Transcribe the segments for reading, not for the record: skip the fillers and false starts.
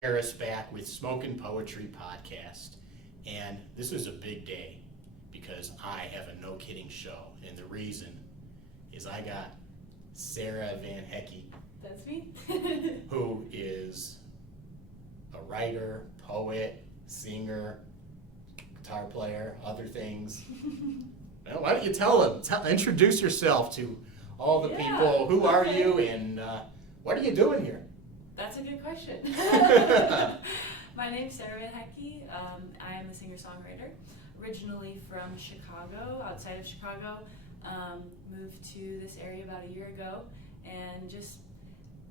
Harris back with Smokin' Poetry podcast. And this is a big day because I have a no kidding show. And the reason is I got Sara Van Hecke, That's me. who is a writer, poet, singer, guitar player, other things. Well, why don't you tell them, introduce yourself to all the people. Who are you and what are you doing here? That's a good question. My name's Sara Van Hecke. I am a singer-songwriter, originally from Chicago, outside of Chicago. Moved to this area about a year ago and just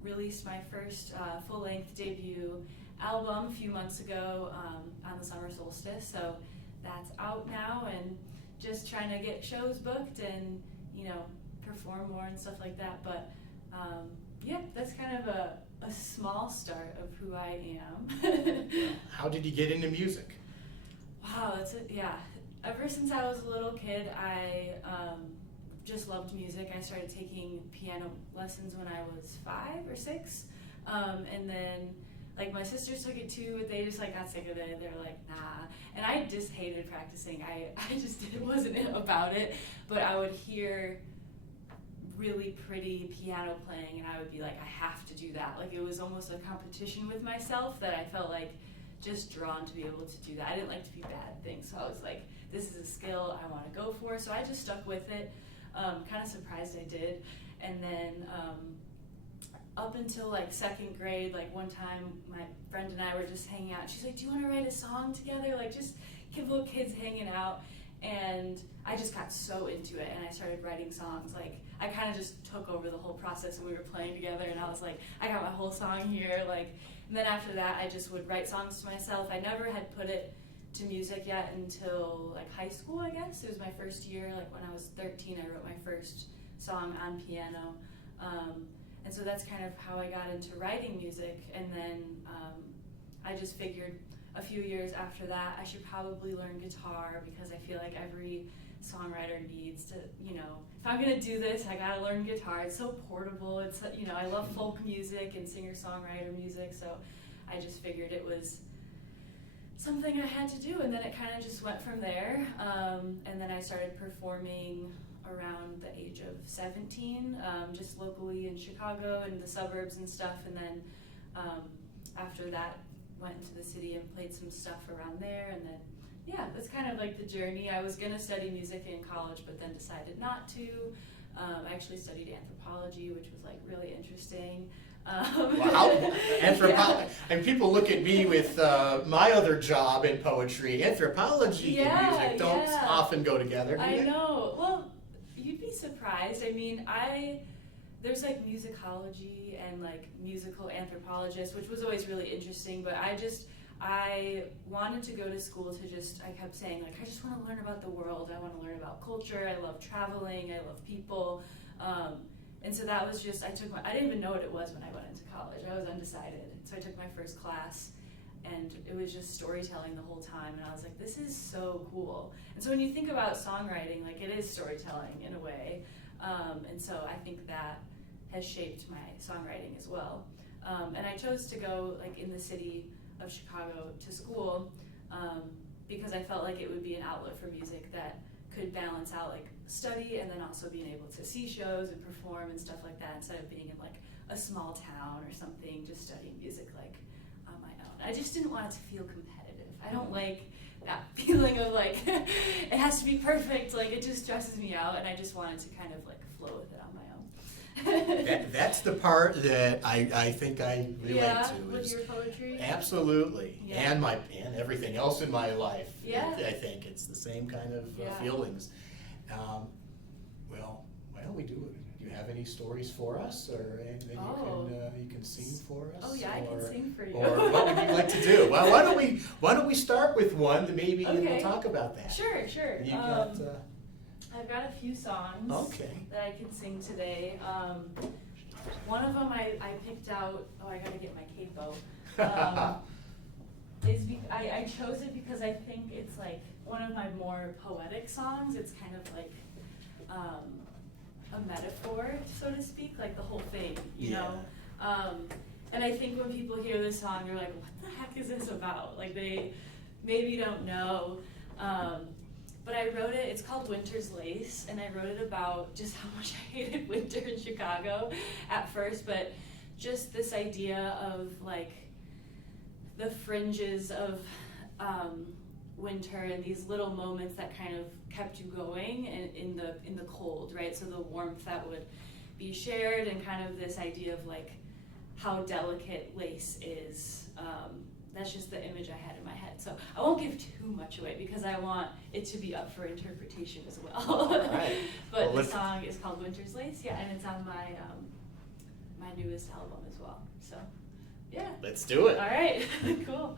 released my first full-length debut album a few months ago on the summer solstice. So that's out now and just trying to get shows booked and, perform more and stuff like that. But yeah, that's kind of a small start of who I am. How did you get into music? Wow, ever since I was a little kid, I just loved music. I started taking piano lessons when I was 5 or 6, and then my sisters took it too, but they just got sick of it. They were like, nah, and I just hated practicing. I just it wasn't about it, but I would hear really pretty piano playing and I would be like, I have to do that. It was almost a competition with myself that I felt just drawn to be able to do that. I didn't like to be bad at things, so I was like, this is a skill I want to go for. So I just stuck with it. Kind of surprised I did. And then up until second grade, one time my friend and I were just hanging out. She's like, do you want to write a song together? Just little kids hanging out. And I just got so into it and I started writing songs. I kind of just took over the whole process and we were playing together and I was like, I got my whole song here. And then after that I just would write songs to myself. I never had put it to music yet until high school, I guess. It was my first year, when I was 13, I wrote my first song on piano. And so that's kind of how I got into writing music. And then I just figured a few years after that I should probably learn guitar because I feel like every songwriter needs to, if I'm gonna do this, I gotta learn guitar. It's so portable. It's, I love folk music and singer-songwriter music, so I just figured it was something I had to do, and then it kind of just went from there. And then I started performing around the age of 17, just locally in Chicago and the suburbs and stuff, and then after that went into the city and played some stuff around there, and then that's kind of the journey. I was gonna study music in college, but then decided not to. I actually studied anthropology, which was really interesting. Wow, anthropology. And people look at me with my other job in poetry. Anthropology and music don't often go together. I know. Well, you'd be surprised. I mean, there's musicology and musical anthropologists, which was always really interesting, but I wanted to go to school I kept saying I just want to learn about the world. I want to learn about culture. I love traveling. I love people. And so that was I didn't even know what it was when I went into college. I was undecided. So I took my first class and it was just storytelling the whole time. And I was like, this is so cool. And so when you think about songwriting, it is storytelling in a way. And so I think that has shaped my songwriting as well. And I chose to go in the city of Chicago to school because I felt it would be an outlet for music that could balance out study and then also being able to see shows and perform and stuff like that instead of being in a small town or something just studying music on my own. I just didn't want it to feel competitive. I don't like that feeling of it has to be perfect. It just stresses me out, and I just wanted to kind of flow with it on my own. That's the part that I think I relate to. With your poetry? Absolutely. Yeah. And everything else in my life. Yeah. I think it's the same kind of feelings. Well, we do. Do you have any stories for us, or anything you can sing for us? Oh yeah, I can sing for you. Or what would you like to do? Well, why don't we start with one, maybe, and we'll talk about that. Sure. You got. I've got a few songs that I can sing today. One of them I picked out. Oh, I gotta get my capo. I chose it because I think it's one of my more poetic songs. It's kind of a metaphor, so to speak, the whole thing, you know. And I think when people hear this song, they're like, what the heck is this about? Like, they maybe don't know. But I wrote it, it's called Winter's Lace, and I wrote it about just how much I hated winter in Chicago at first, but just this idea of like the fringes of winter and these little moments that kind of kept you going in the cold, right? So the warmth that would be shared, and kind of this idea of like how delicate lace is. That's just the image I had in my head. So I won't give too much away because I want it to be up for interpretation as well. All right. But Well, the song is called Winter's Lace, yeah, and it's on my my newest album as well. So yeah. Let's do it. All right, cool.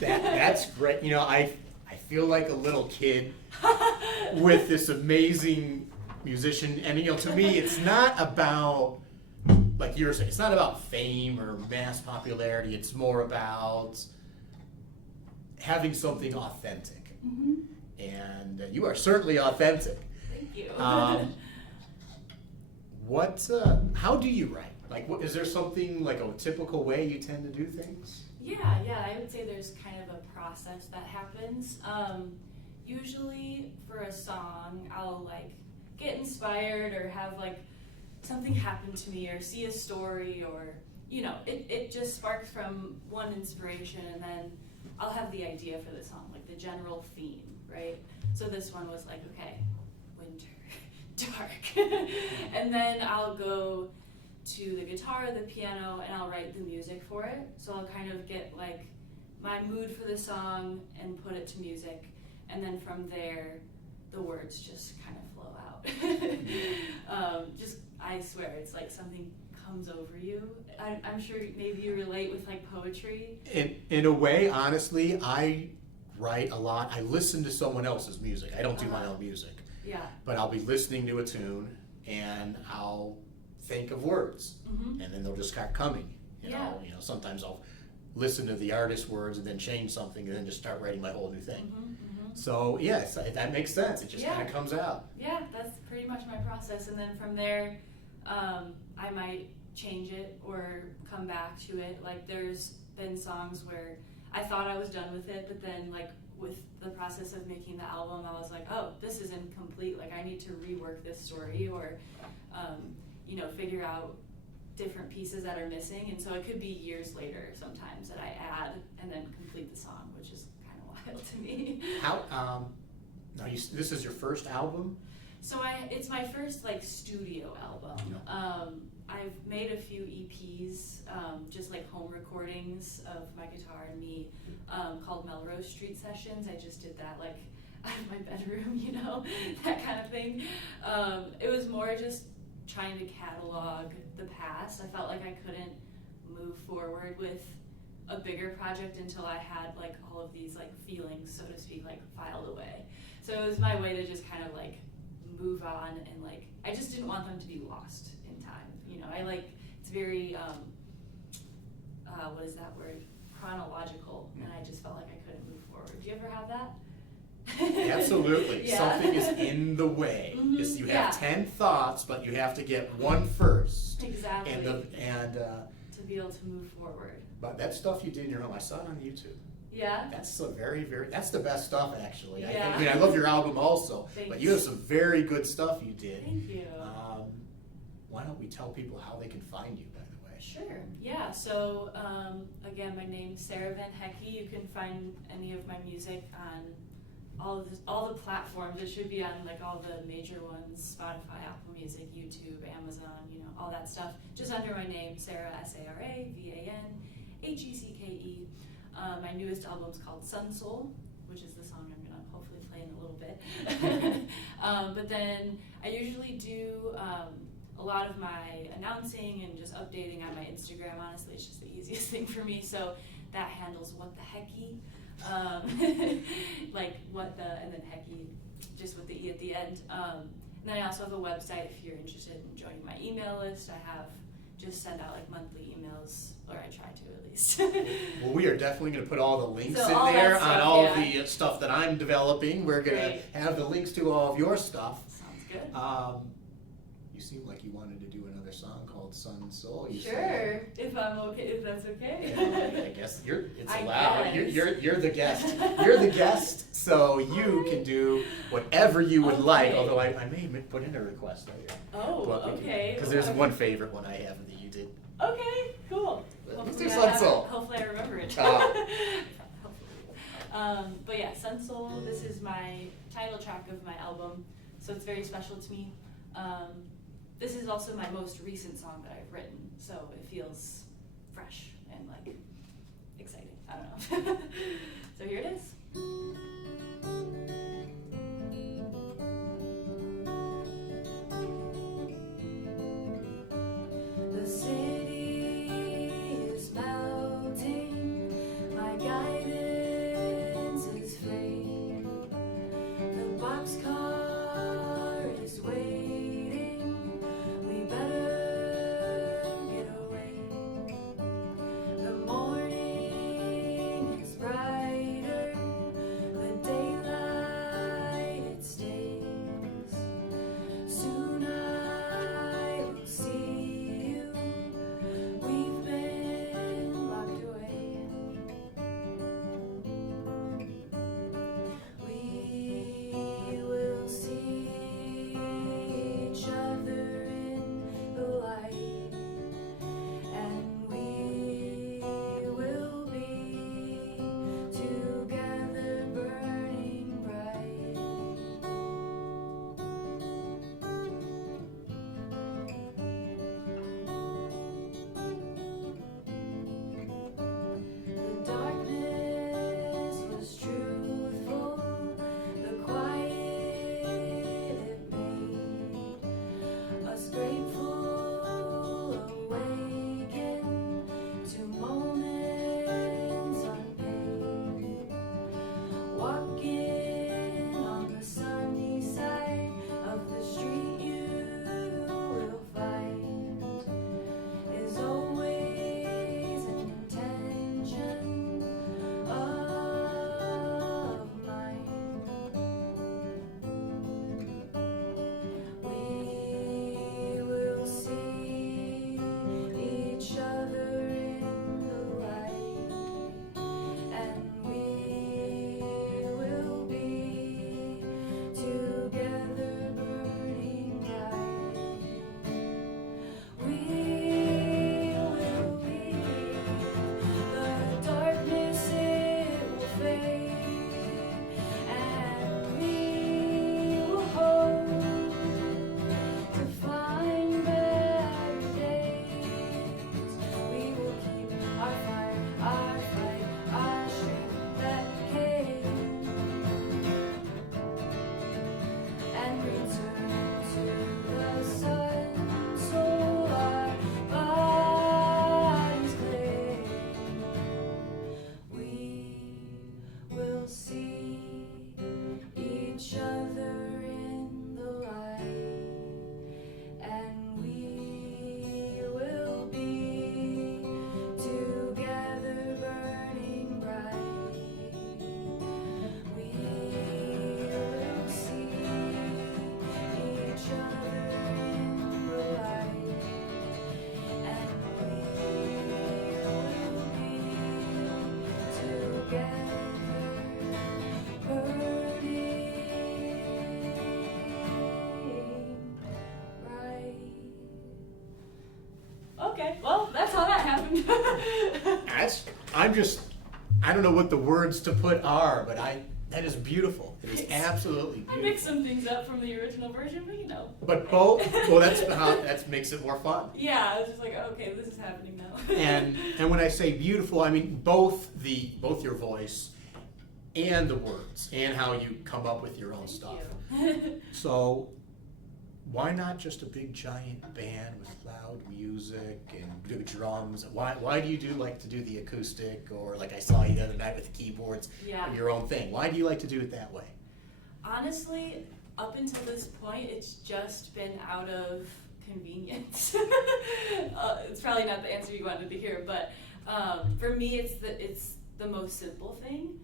That's great. You know, I feel like a little kid with this amazing musician. And, you know, to me, it's not about, like you were saying, it's not about fame or mass popularity. It's more about having something authentic. Mm-hmm. And you are certainly authentic. Thank you. How do you write? Like, is there something, like a typical way you tend to do things? Yeah, I would say there's kind of a process that happens. Usually for a song, I'll like get inspired or have like something happen to me or see a story, or, you know, it just sparks from one inspiration, and then I'll have the idea for the song, like the general theme, right? So this one was like, okay, winter, dark. And then I'll go to the guitar or the piano and I'll write the music for it. So I'll kind of get like my mood for the song and put it to music, and then from there the words just kind of flow out. I swear, it's like something comes over you. I'm sure maybe you relate with like poetry. In a way, honestly, I write a lot. I listen to someone else's music. I don't do my own music. Yeah. But I'll be listening to a tune and I'll think of words, Mhm. and then they'll just start coming. Yeah. Sometimes I'll listen to the artist's words and then change something and then just start writing my whole new thing. So yes, that makes sense. It just Yeah. kind of comes out. Yeah, that's pretty much my process. And then from there, I might change it or come back to it. Like there's been songs where I thought I was done with it, but then like with the process of making the album, I was like, oh, this is incomplete. Like I need to rework this story or, figure out different pieces that are missing. And so it could be years later sometimes that I add and then complete the song, which is kind of wild to me. How, now this is your first album? So it's my first like studio album. I've made a few EPs, just like home recordings of my guitar and me, called Melrose Street Sessions. I just did that like out of my bedroom, that kind of thing. It was more just trying to catalog the past. I felt like I couldn't move forward with a bigger project until I had like all of these like feelings, so to speak, like filed away. So it was my way to just kind of like move on and like I just didn't want them to be lost in time. I like it's very what is that word? Chronological, and I just felt like I couldn't move forward. Do you ever have that? Absolutely. Yeah. Something is in the way. Mhm. You have 10 thoughts, but you have to get one first. Exactly. And to be able to move forward. but that stuff you did in your home, I saw it on YouTube. Yeah. That's that's the best stuff actually. Yeah. I love your album also, Thanks. but you have some very good stuff you did. Thank you. Why don't we tell people how they can find you, by the way? Sure. Yeah. So again, my name's Sara Van Hecke. You can find any of my music on all the platforms. It should be on like all the major ones: Spotify, Apple Music, YouTube, Amazon. All that stuff. Just under my name, Sara, Sara Van Hecke. My newest album's called Sun Soul, which is the song I'm gonna hopefully play in a little bit. But then I usually do a lot of my announcing and just updating on my Instagram. Honestly, it's just the easiest thing for me. So that handles what the hecky, like what the, and then hecky, just with the E at the end. And then I also have a website if you're interested in joining my email list. I have just send out like monthly emails, or I try to at least. Well, we are definitely going to put all the links So in all that there on stuff, all yeah. the stuff that I'm developing. We're going to Great. have the links to all of your stuff. Sounds good. You seem like you wanted to do another song called Sun Soul. You Sure, said. if I'm okay, if that's okay. I guess it's I allowed. guess. You're the guest. You're the guest, so you can do whatever you would like. Okay. Although I may put in a request later. Oh, okay. Because there's one favorite one I have that you did. Okay, cool. Let's do Hopefully Sun Soul. Hopefully I remember it. Ah. But yeah, Sun Soul, this is my title track of my album, so it's very special to me. This is also my most recent song that I've written, so it feels fresh and like exciting. I don't know. So here it is. The city is melting, my guidance is free. The boxcar is waiting, we better get away. The morning is brighter, the Okay, well, that's how that happened. I don't know what the words to put are, but that is beautiful. It is absolutely beautiful. I mixed some things up from the original version, but you know. But both, well, that makes it more fun. Yeah, I was just like, okay, this is happening now. And when I say beautiful, I mean both your voice and the words and how you come up with your own stuff. So why not just a big giant band with loud music and big drums? Why do you like to do the acoustic, or like I saw you the other night with the keyboards, your own thing? Why do you like to do it that way? Honestly, up until this point, it's just been out of convenience. It's probably not the answer you wanted to hear, but for me, it's the most simple thing.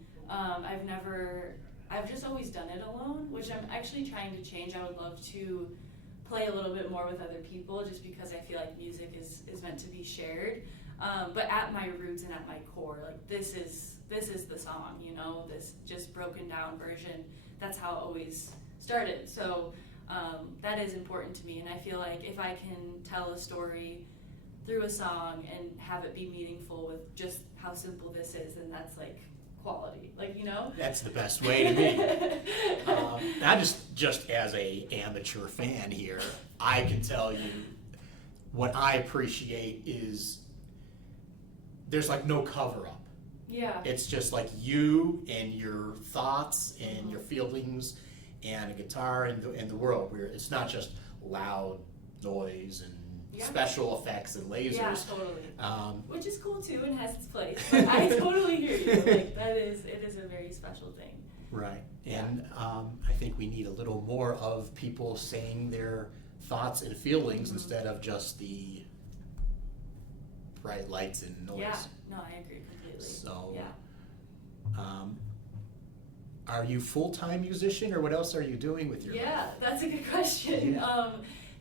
I've just always done it alone, which I'm actually trying to change. I would love to play a little bit more with other people, just because I feel like music is meant to be shared. But at my roots and at my core, like this is the song, you know, this just broken down version. That's how it always started. So that is important to me, and I feel like if I can tell a story through a song and have it be meaningful with just how simple this is, then that's like quality, like, you know? That's the best way to be. I just as a amateur fan here, I can tell you what I appreciate is there's like no cover up. Yeah. It's just like you and your thoughts and your feelings and a guitar and the world, where it's not just loud noise and special effects and lasers. Yeah, totally. Which is cool too and has its place. But I totally hear you. Like it is a very special thing. Right. And I think we need a little more of people saying their thoughts and feelings instead of just the bright lights and noise. Yeah. No, I agree completely. So, are you full-time musician, or what else are you doing with your life? Yeah, that's a good question.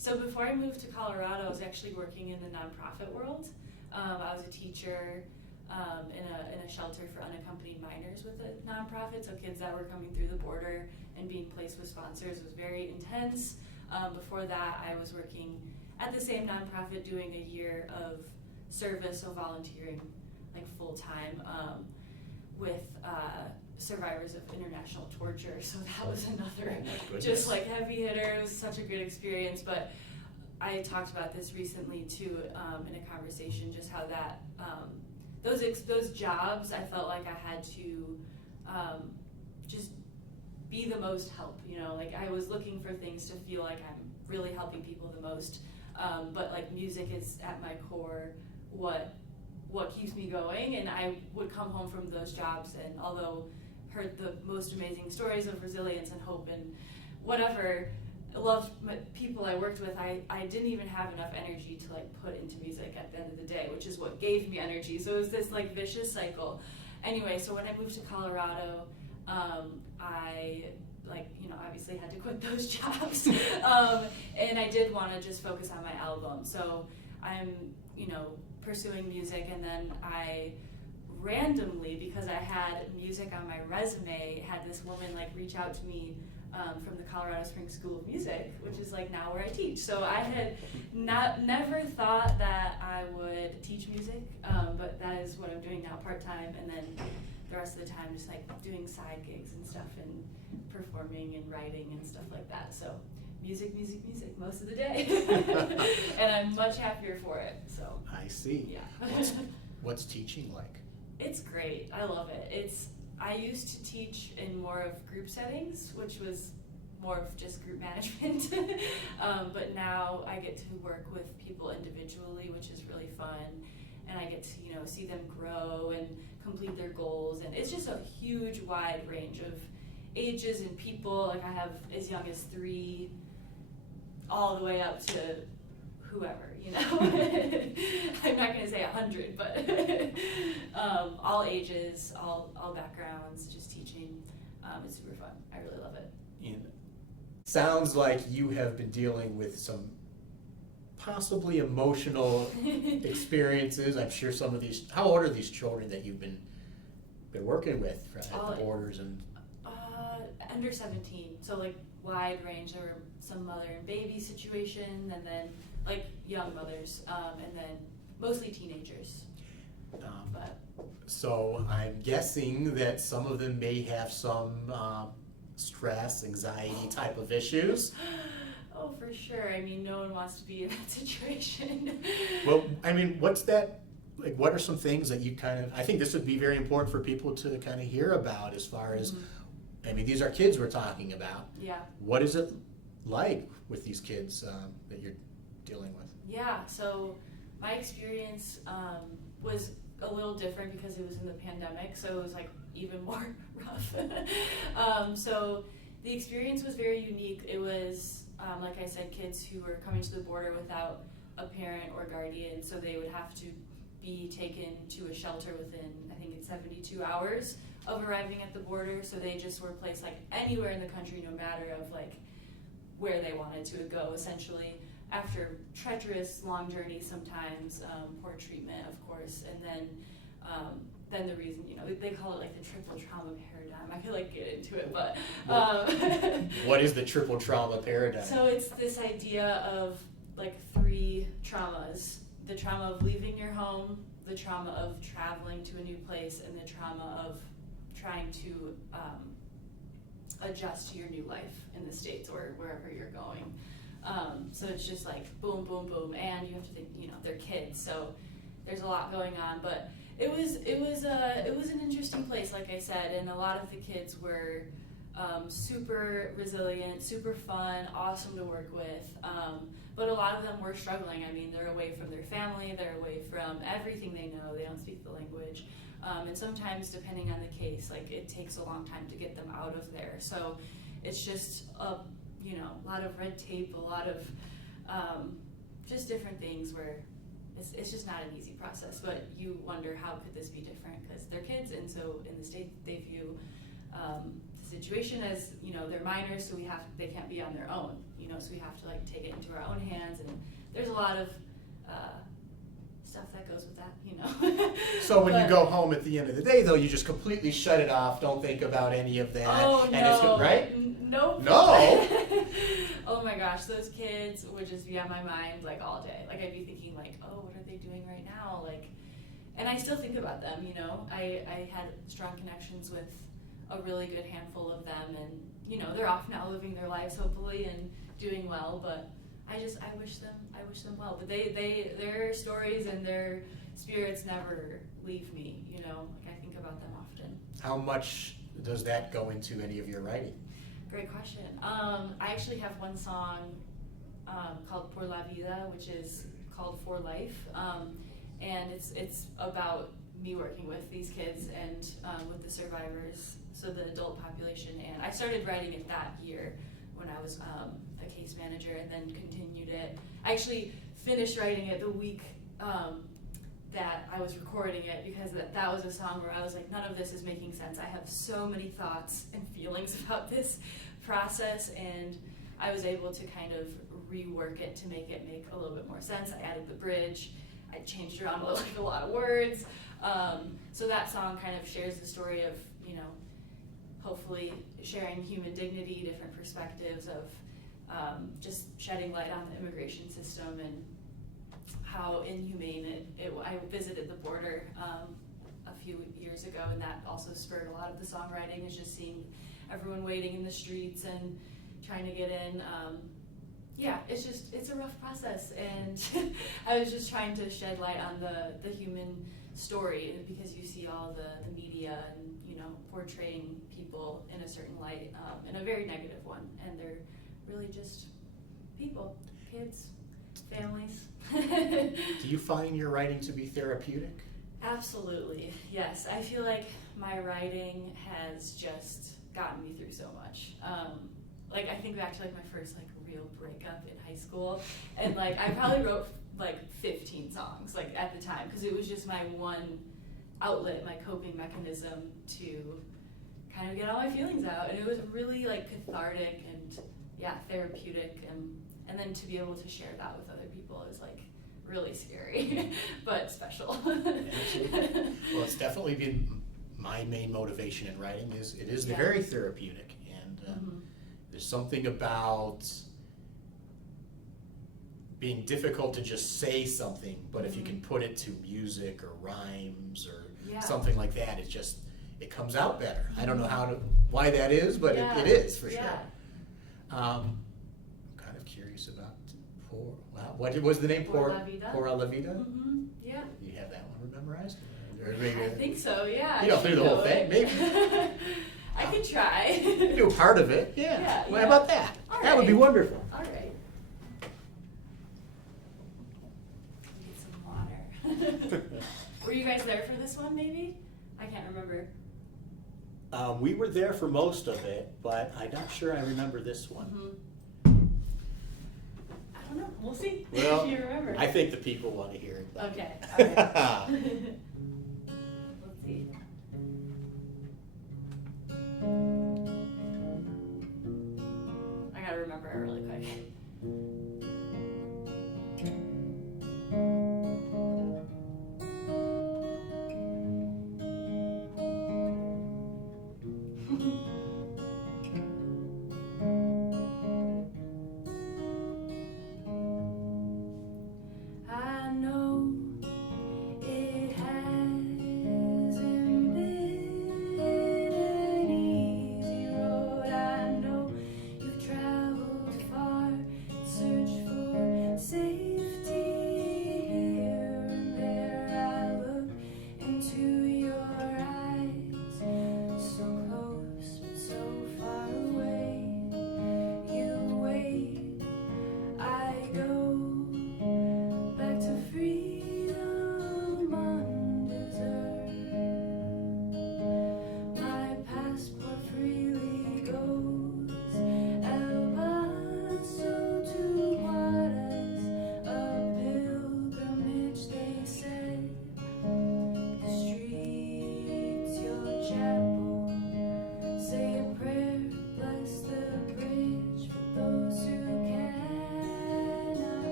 So before I moved to Colorado, I was actually working in the nonprofit world. I was a teacher in a shelter for unaccompanied minors with a nonprofit, so kids that were coming through the border and being placed with sponsors. It was very intense. Before that, I was working at the same nonprofit doing a year of service, so volunteering like full-time with survivors of international torture, so that was another just like heavy hitter. It was such a good experience, but I talked about this recently too in a conversation, just how that those jobs, I felt like I had to just be the most help, you know, like I was looking for things to feel like I'm really helping people the most, but like music is at my core what keeps me going. And I would come home from those jobs, and although heard the most amazing stories of resilience and hope and whatever, I loved people I worked with, I didn't even have enough energy to like put into music at the end of the day, which is what gave me energy. So it was this like vicious cycle. Anyway, so when I moved to Colorado, I obviously had to quit those jobs, and I did want to just focus on my album. So I'm, pursuing music, and then I randomly, because I had music on my resume, had this woman like reach out to me from the Colorado Springs School of Music, which is like now where I teach. So I had never thought that I would teach music, but that is what I'm doing now part-time, and then the rest of the time just like doing side gigs and stuff and performing and writing and stuff like that. So music most of the day. And I'm much happier for it. So I see. Yeah. What's teaching like? It's great. I love it. I used to teach in more of group settings, which was more of just group management. But now I get to work with people individually, which is really fun. And I get to, see them grow and complete their goals. And it's just a huge, wide range of ages and people. Like I have as young as 3, all the way up to whoever, I'm not going to say 100, but all ages, all backgrounds, just teaching. It's super fun. I really love it. And sounds like you have been dealing with some possibly emotional experiences. I'm sure some of these. How old are these children that you've been working with at the borders and? Under 17, so like wide range. There were some mother and baby situation, and then like young mothers, and then mostly teenagers. But So I'm guessing that some of them may have some stress, anxiety type of issues. oh, for sure. I mean, no one wants to be in that situation. Well, I mean, what's that, like, what are some things that you kind of, I think this would be very important for people to kind of hear about as far as, I mean, these are kids we're talking about. Yeah. What is it like with these kids that you're dealing with? Yeah, so my experience was a little different because it was in the pandemic, so it was like even more rough. So the experience was very unique. It was, like I said, kids who were coming to the border without a parent or guardian, so they would have to be taken to a shelter within, I think it's 72 hours of arriving at the border, so they just were placed like anywhere in the country, no matter of like where they wanted to go, essentially, after treacherous long journeys sometimes, poor treatment, of course, and then the reason, you know, they call it like the triple trauma paradigm. I could like get into it, but what is the triple trauma paradigm? so it's this idea of like 3 traumas: the trauma of leaving your home, the trauma of traveling to a new place, and the trauma of trying to adjust to your new life in the States or wherever you're going. So it's just like boom, boom, boom, and you have to think, you know, they're kids, so there's a lot going on. But it was an interesting place, like I said, and a lot of the kids were super resilient, super fun, awesome to work with. But a lot of them were struggling. I mean, they're away from their family, they're away from everything they know, they don't speak the language. And sometimes, depending on the case, like it takes a long time to get them out of there. So it's just a lot of red tape, a lot of just different things where it's just not an easy process. But you wonder, how could this be different? Because they're kids, and so in the state they view the situation as, you know, they're minors, so they can't be on their own, you know, so we have to like take it into our own hands, and there's a lot of stuff that goes with that, you know. So when you go home at the end of the day, though, you just completely shut it off, don't think about any of that. Oh, and no. It's, right? Nope. No. Oh my gosh, those kids would just be on my mind like all day. Like I'd be thinking like, oh, what are they doing right now? Like, and I still think about them, you know. I had strong connections with a really good handful of them, and you know, they're off now living their lives hopefully and doing well, but I wish them well. But their stories and their spirits never leave me, you know. Like I think about them often. How much does that go into any of your writing? Great question. I actually have one song called Por la Vida, which is called For Life, and it's about me working with these kids and with the survivors, so the adult population. And I started writing it that year when I was a case manager, and then continued it. I actually finished writing it the week that I was recording it, because that was a song where I was like, none of this is making sense. I have so many thoughts and feelings about this process, and I was able to kind of rework it to make it make a little bit more sense. I added the bridge, I changed around a lot of words. So that song kind of shares the story of, you know, hopefully sharing human dignity, different perspectives of just shedding light on the immigration system and how inhumane I visited the border a few years ago, and that also spurred a lot of the songwriting, is just seeing everyone waiting in the streets and trying to get in. It's a rough process, and I was just trying to shed light on the human story, because you see all the media and, you know, portraying people in a certain light, in a very negative one, and they're really just people, kids, families. Do you find your writing to be therapeutic? Absolutely, yes. I feel like my writing has just gotten me through so much. Like I think back to like my first like real breakup in high school, and like I probably wrote like 15 songs like at the time, because it was just my one outlet, my coping mechanism to kind of get all my feelings out, and it was really like cathartic and therapeutic, and then to be able to share that with other people is like really scary but special. Absolutely. Well, it's definitely been my main motivation in writing. It is very therapeutic, and there's something about being difficult to just say something, but if you can put it to music or rhymes or Yeah. something like that, it comes out better. I don't know why that is, but Yeah. it is for Yeah. sure. I'm kind of curious about what was the name? Por la Vida. Por la Vida? Mm-hmm. Yeah. You have that one memorized? Or I maybe think so, yeah. you don't do the whole thing, maybe. I could try. you do part of it, yeah. Yeah, Well, yeah. how about that? All That would be right. wonderful. All right. Get some water. Were you guys there for this one, maybe? I can't remember. We were there for most of it, but I'm not sure I remember this one. Mm-hmm. I don't know. We'll see Well, if you remember. I think the people want to hear it. Okay. All right. Let's see. I gotta remember it really quick. I know it has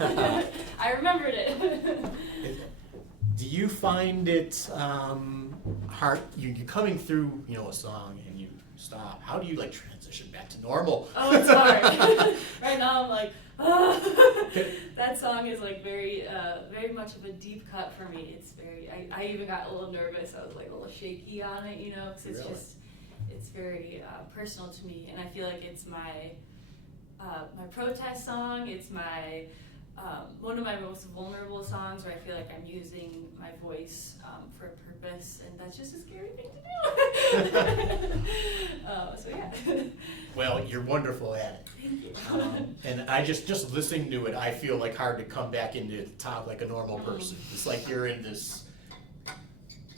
I remembered it. Do you find it hard? You're coming through, a song and you stop. How do you like transition back to normal? Oh, it's hard. Right now I'm like, that song is like very much of a deep cut for me. It's very. I even got a little nervous. I was like a little shaky on it, because it's Really? it's very personal to me, and I feel like it's my protest song. It's my one of my most vulnerable songs where I feel like I'm using my voice for a purpose, and that's just a scary thing to do. So yeah. Well, you're wonderful at it. Thank you. And I just listening to it, I feel like hard to come back into the top like a normal person. It's like you're in this.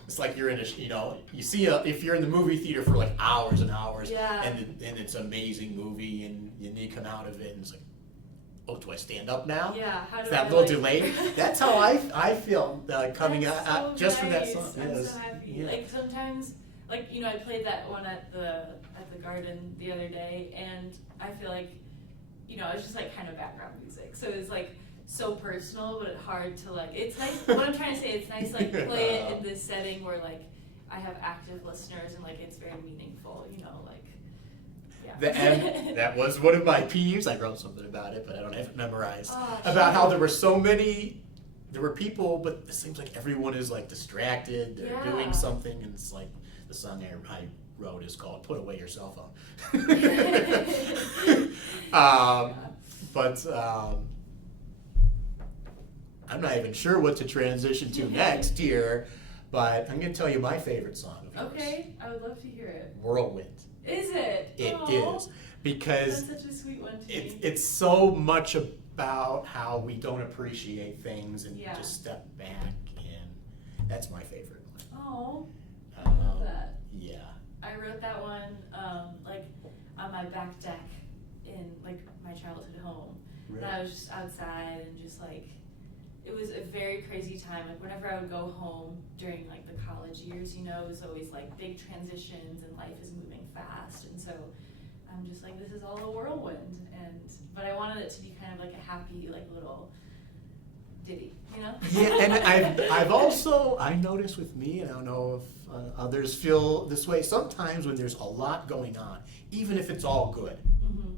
It's like you're in a, you see if you're in the movie theater for like hours and hours, Yeah. and it's an amazing movie, and you come out of it, and it's like, oh, do I stand up now? Yeah. How do Is that I, a little like- delayed? That's how I feel coming That's out so just for that nice. song. I'm Yes. so happy. Yeah. Like sometimes, like I played that one at the garden the other day, and I feel like, it's just like kind of background music. So it's like so personal, but hard to like. It's nice. What I'm trying to say, it's nice like play it in this setting where like I have active listeners and like it's very meaningful. Like. Yeah. And that was one of my peeves. I wrote something about it, but I don't have it memorized. Oh, about how sure. there were people, but it seems like everyone is like distracted. They're Yeah. doing something, and it's like the song I wrote is called "Put Away Your Cell Phone." But I'm not even sure what to transition to next here. But I'm going to tell you my favorite song of yours. Okay, I would love to hear it. "Whirlwind." Is it? It Aw. is, because That's such a sweet one to me. it's so much about how we don't appreciate things and Yeah. just step back, and that's my favorite one. Oh, I love Um, that. Yeah. I wrote that one like on my back deck in like my childhood home. Really? And I was just outside and just like, it was a very crazy time. Like whenever I would go home during like the college years, it was always like big transitions and life is moving fast. And so I'm just like, this is all a whirlwind. But I wanted it to be kind of like a happy, like little ditty, Yeah, and I've also, I noticed with me, and I don't know if others feel this way, sometimes when there's a lot going on, even if it's all good, Mm-hmm.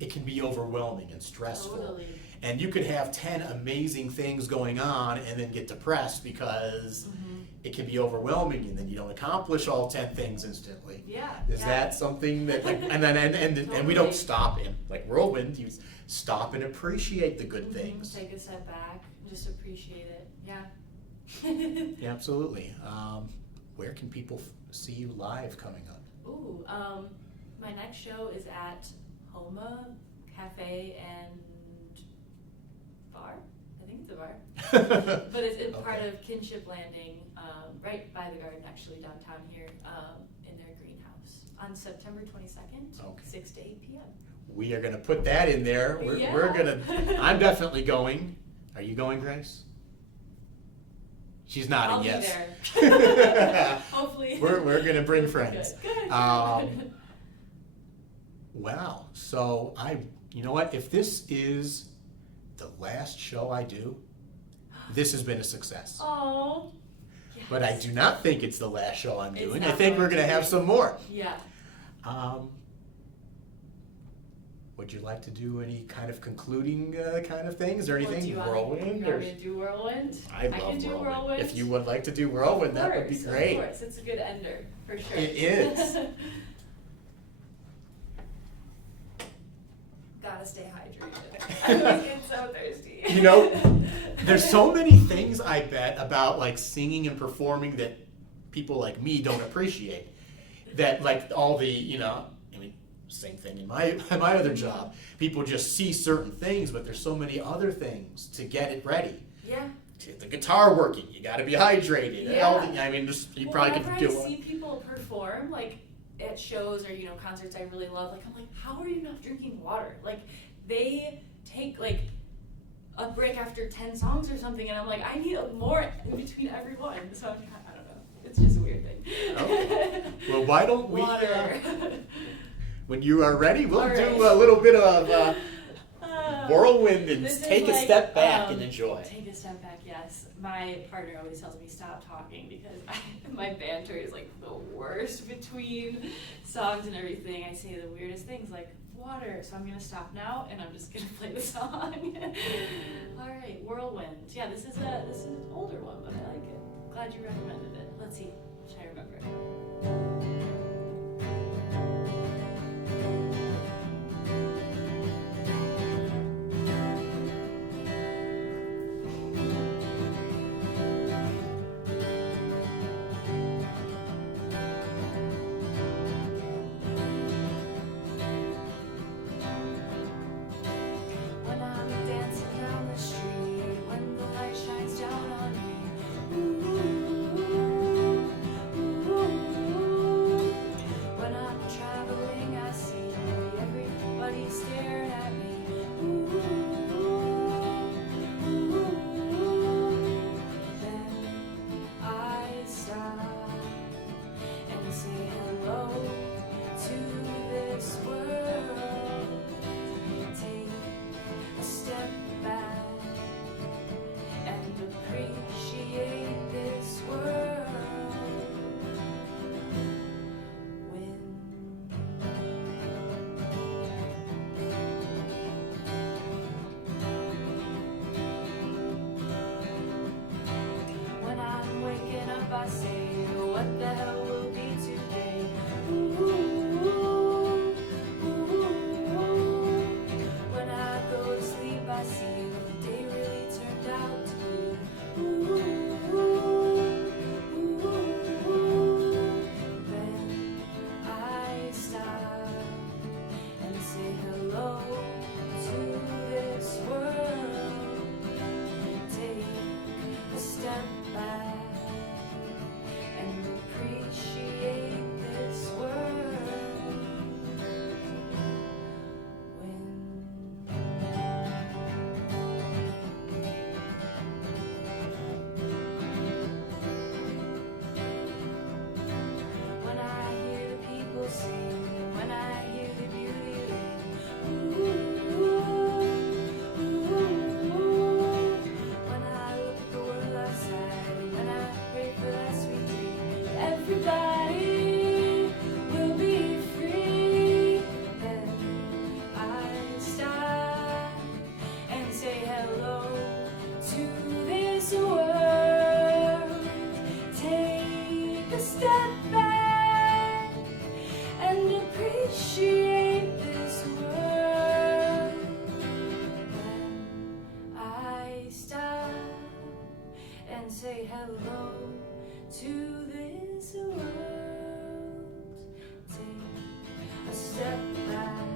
it can be overwhelming and stressful. Totally. And you could have 10 amazing things going on and then get depressed because Mm-hmm. it can be overwhelming, and then you don't accomplish all 10 things instantly. Yeah. Is yeah. that something that, like, and we don't stop in, like Whirlwind, you stop and appreciate the good Mhm. things. Take a step back and just appreciate it. Yeah. Yeah, absolutely. Where can people see you live coming up? Ooh, my next show is at Homa Cafe and Bar. I think it's a bar. But it's in part Okay. of Kinship Landing, right by the garden, actually, downtown here, in their greenhouse on September 22nd, Okay. 6 to 8 p.m. We are going to put that in there. We're Yeah. going to, I'm definitely going. Are you going, Grace? She's nodding I'll yes. be there. Hopefully. We're going to bring friends. Good. Wow. So you know what? If this is the last show I do, this has been a success. Oh. Yes. But I do not think it's the last show I'm It's doing. I not think we're going going to to have be. some more. Yeah. Would you like to do any kind of concluding kind of thing? Is there What, anything? do you want Whirlwind? me to do Whirlwind? I love can do Whirlwind. If you would like to do Whirlwind, that would be great. Of course, it's a good ender, for sure. It is. Gotta stay hydrated. I always get so thirsty. There's so many things I bet about like singing and performing that people like me don't appreciate. That like all the, same thing in my other job. People just see certain things, but there's so many other things to get it ready. Yeah. To get the guitar working, you got to be hydrated. Yeah. You probably could do Whenever I see it. people perform, like at shows or concerts I really love, like I'm like, how are you not drinking water? Like they take like a break after 10 songs or something, and I'm like, I need more in between every one. So I don't know. It's just a weird thing. Okay. Well, why don't we? Water. When you are ready, we'll All do right. a little bit of whirlwind and This is take a like, step back and enjoy. Take a step back, yes. My partner always tells me stop talking because my banter is like the worst between songs and everything. I say the weirdest things like water, so I'm gonna stop now and I'm just gonna play the song. All right, Whirlwind. Yeah, this is an older one, but I like it. Glad you recommended it. Let's see, should I remember it? When I'm dancing down the street, when the light shines down on me, when I'm traveling, I see everybody staring at me. Then I stop and say hello to this world. Take a step back and appreciate this world. When I'm waking up, I say, what the hell will be today? When I go to sleep, I see what the day really turned out to be. Then I stop and say hello to this world. Take a step back and appreciate this world. When I hear the people sing, when I hear the beauty ring, when I look at the world outside, when I pray for that sweet day, everybody will be free. Then I stop and say hello to this world. Take a step back and appreciate this world. Then I stop and say hello to this world. Take a step back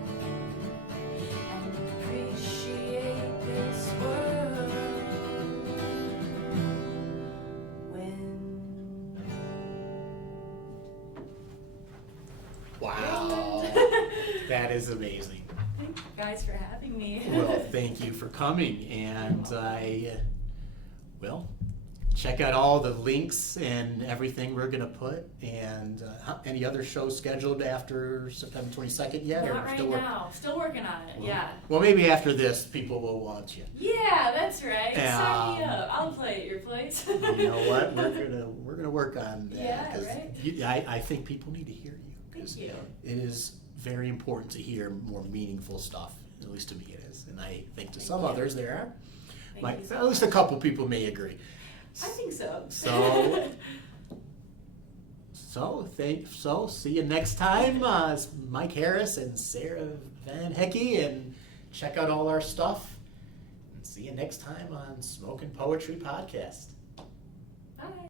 and appreciate this world. Wow, that is amazing. Thank you guys for having me. Well, thank you for coming, and check out all the links and everything we're gonna put, and any other shows scheduled after September 22nd yet? Not right now. Still working on it. Yeah. Well, maybe after this, people will want you. Yeah, that's right. Sign me up. I'll play at your place. You know what? We're gonna work on that. Yeah, 'cause right. I think people need to hear you. 'Cause Thank you. It is very important to hear more meaningful stuff. At least to me it is, and I think to Thank some you. others there are. Thank you so At least a couple people may agree. I think so. So see you next time. It's Mike Harris and Sara Van Hecke, and check out all our stuff. And see you next time on Smokin' Poetry Podcast. Bye.